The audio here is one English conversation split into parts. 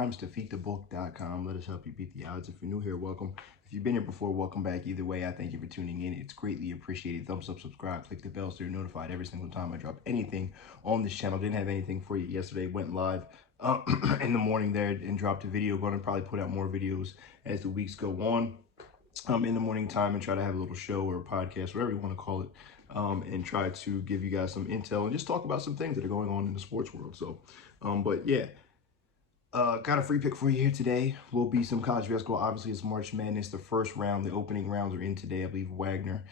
times, defeatthebook.com. Let us help you beat the odds. If you're new here, welcome. If you've been here before, welcome back. Either way, I thank you for tuning in. It's greatly appreciated. Thumbs up, subscribe, click the bell so you're notified every single time I drop anything on this channel. Didn't have anything for you yesterday. Went live in the morning there and dropped a video. Going to probably put out more videos as the weeks go on. In the morning time and try to have a little show or a podcast, whatever you want to call it, and try to give you guys some intel and just talk about some things that are going on in the sports world. So, but yeah, got a free pick for you here today. Will be some college basketball. Obviously, it's March Madness. The first round, the opening rounds are in today. I believe Wagner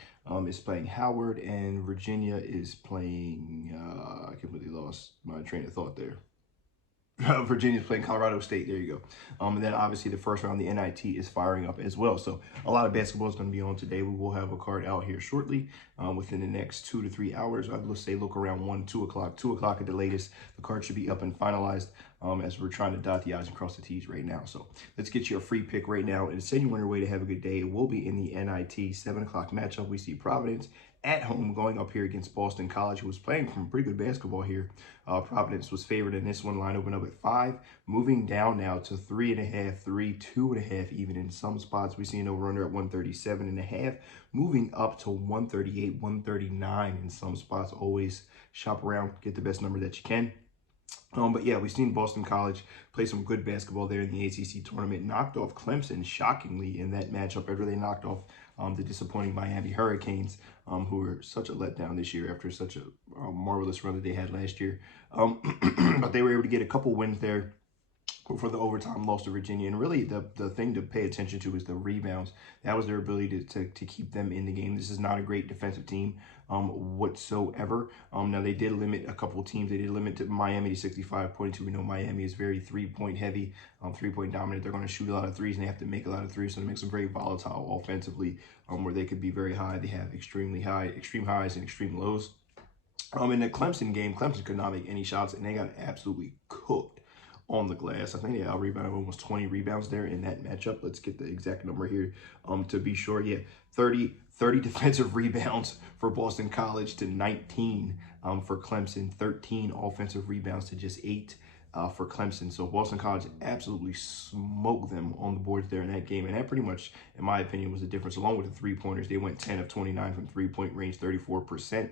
is playing Howard and Virginia is playing, I completely lost my train of thought there. Virginia's playing Colorado State. There you go. And then obviously the first round, the NIT is firing up as well. So a lot of basketball is going to be on today. We will have a card out here shortly within the next 2 to 3 hours. I'd say look around 1, 2 o'clock, 2 o'clock at the latest. The card should be up and finalized as we're trying to dot the I's and cross the T's right now. So let's get you a free pick right now and send you on your way to have a good day. It will be in the NIT 7 o'clock matchup. We see Providence at home going up here against Boston College, who was playing some pretty good basketball here. Providence was favored in this one. Line opened up at 5, moving down now to 3.5, 3, 2.5 even in some spots. We see an over-under at 137.5, moving up to 138, 139 in some spots. Always shop around, get the best number that you can. But yeah, we've seen Boston College play some good basketball there in the ACC tournament. Knocked off Clemson, shockingly, in that matchup after they knocked off the disappointing Miami Hurricanes, who were such a letdown this year after such a marvelous run that they had last year. But they were able to get a couple wins there before the overtime loss to Virginia. And really the thing to pay attention to is the rebounds. That was their ability to keep them in the game. This is not a great defensive team whatsoever. Now they did limit a couple teams. They did limit to Miami to 65.2. We know Miami is very three-point heavy, three-point dominant. They're going to shoot a lot of threes and they have to make a lot of threes. So it makes them very volatile offensively, where they could be very high. They have extreme highs and extreme lows. In the Clemson game, Clemson could not make any shots and they got absolutely cooked on the glass. I think they out-rebounded almost 20 rebounds there in that matchup. Let's get the exact number here to be sure. Yeah, 30 defensive rebounds for Boston College to 19 for Clemson. 13 offensive rebounds to just 8 for Clemson. So Boston College absolutely smoked them on the boards there in that game. And that pretty much, in my opinion, was the difference. Along with the three-pointers, they went 10 of 29 from three-point range, 34%.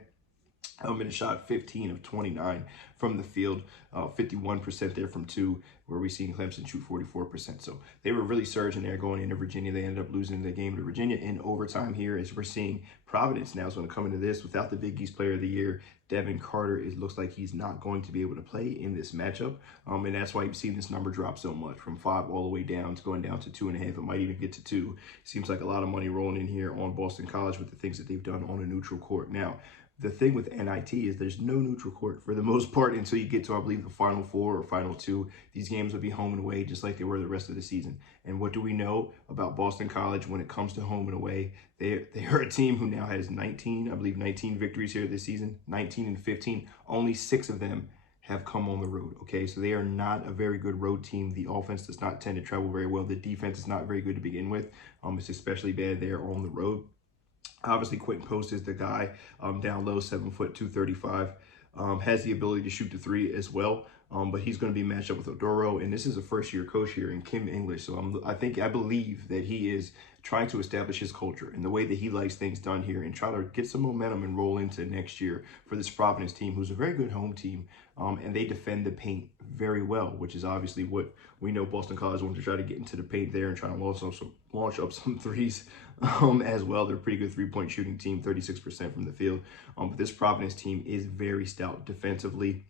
And shot 15 of 29 from the field, 51% there from 2, where we seen Clemson shoot 44%. So they were really surging there going into Virginia. They ended up losing the game to Virginia in overtime here, as we're seeing Providence now is going to come into this without the Big East Player of the Year. Devin Carter, it looks like he's not going to be able to play in this matchup. And that's why you've seen this number drop so much, from 5 all the way down to going down to 2.5. It might even get to 2. Seems like a lot of money rolling in here on Boston College with the things that they've done on a neutral court. Now, the thing with NIT is there's no neutral court for the most part until you get to, I believe, the Final 4 or Final 2. These games will be home and away just like they were the rest of the season. And what do we know about Boston College when it comes to home and away? They are a team who now has 19 victories here this season, 19 and 15. Only 6 of them have come on the road, okay? So they are not a very good road team. The offense does not tend to travel very well. The defense is not very good to begin with. It's especially bad there on the road. Obviously, Quentin Post is the guy down low, 7 foot, 235. Has the ability to shoot the 3 as well, but he's going to be matched up with Odoro, and this is a first-year coach here in Kim English. So I believe that he is trying to establish his culture and the way that he likes things done here and try to get some momentum and roll into next year for this Providence team, who's a very good home team, and they defend the paint very well, which is obviously what we know Boston College wants to try to get into the paint there and try to launch up some threes as well. They're a pretty good three-point shooting team, 36% from the field. But this Providence team is very stout defensively.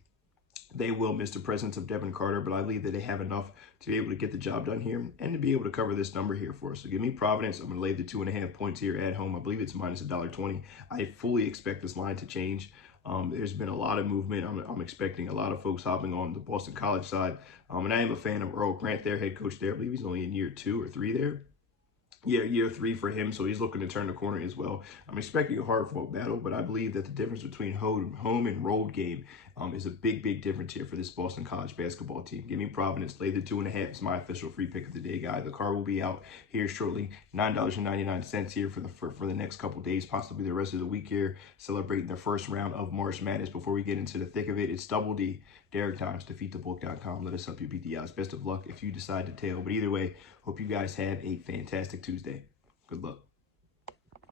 They will miss the presence of Devin Carter, but I believe that they have enough to be able to get the job done here and to be able to cover this number here for us. So give me Providence. I'm going to lay the 2.5 points here at home. I believe it's minus $1.20. I fully expect this line to change. There's been a lot of movement. I'm expecting a lot of folks hopping on the Boston College side. And I am a fan of Earl Grant, their head coach there. I believe he's only in year 2 or 3 there. year 3 for him, so he's looking to turn the corner as well. I'm expecting a hard-fought battle, but I believe that the difference between home and road game is a big difference here for this Boston College basketball team. Give me Providence. Lay the 2.5 is my official free pick of the day, guy. The car will be out here shortly. $9.99 here for the next couple days, possibly the rest of the week here, celebrating the first round of March Madness. Before we get into the thick of it, it's Double D, Derek Times, defeatthebook.com. Let us help you beat the odds. Best of luck if you decide to tail. But either way, hope you guys have a fantastic Tuesday. Good luck.